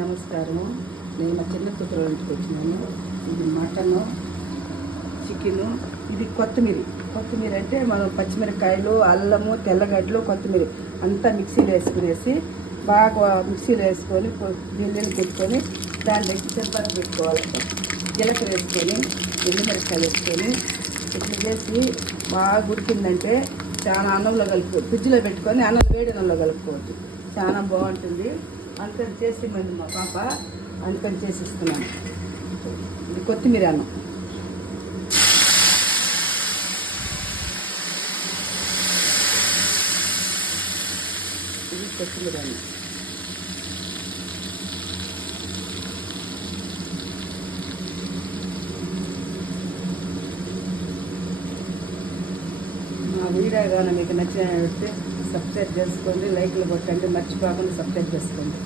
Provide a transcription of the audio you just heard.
నమస్కారము. నేను మా చిన్న కూతురు ఇంటికి వచ్చినాను. ఇది మటను, చికెను, ఇది కొత్తిమీర అంటే మనం పచ్చిమిరకాయలు, అల్లము, తెల్లగడ్డలు, కొత్తిమీర అంతా మిక్సీలో వేసుకునేసి బాగా మిక్సీలో వేసుకొని నీళ్ళు పెట్టుకొని దాంట్లో తిరుపతి పెట్టుకోవాలి. జీలకర్ర వేసుకొని ఎండుమిరకాయలు వేసుకొని ఇట్లా చేసి బాగా ఉడికిందంటే చాలా అన్నంలో కలుపుకోవచ్చు. ఫ్రిడ్జ్లో పెట్టుకొని అన్నం వేడి అన్నంలో కలుపుకోవచ్చు. చాలా బాగుంటుంది. అందుకని చేసి మంది మా పాప అందుకని చేసి ఇస్తున్నాను. ఇది కొత్తిమీర అన్నం. ఇది కొత్తిమీర అన్నం. మా వీడియో కానీ మీకు నచ్చినట్లయితే సబ్స్క్రైబ్ చేసుకోండి, లైక్లు కొట్టండి, మర్చిపోకుండా సబ్స్క్రైబ్ చేసుకోండి.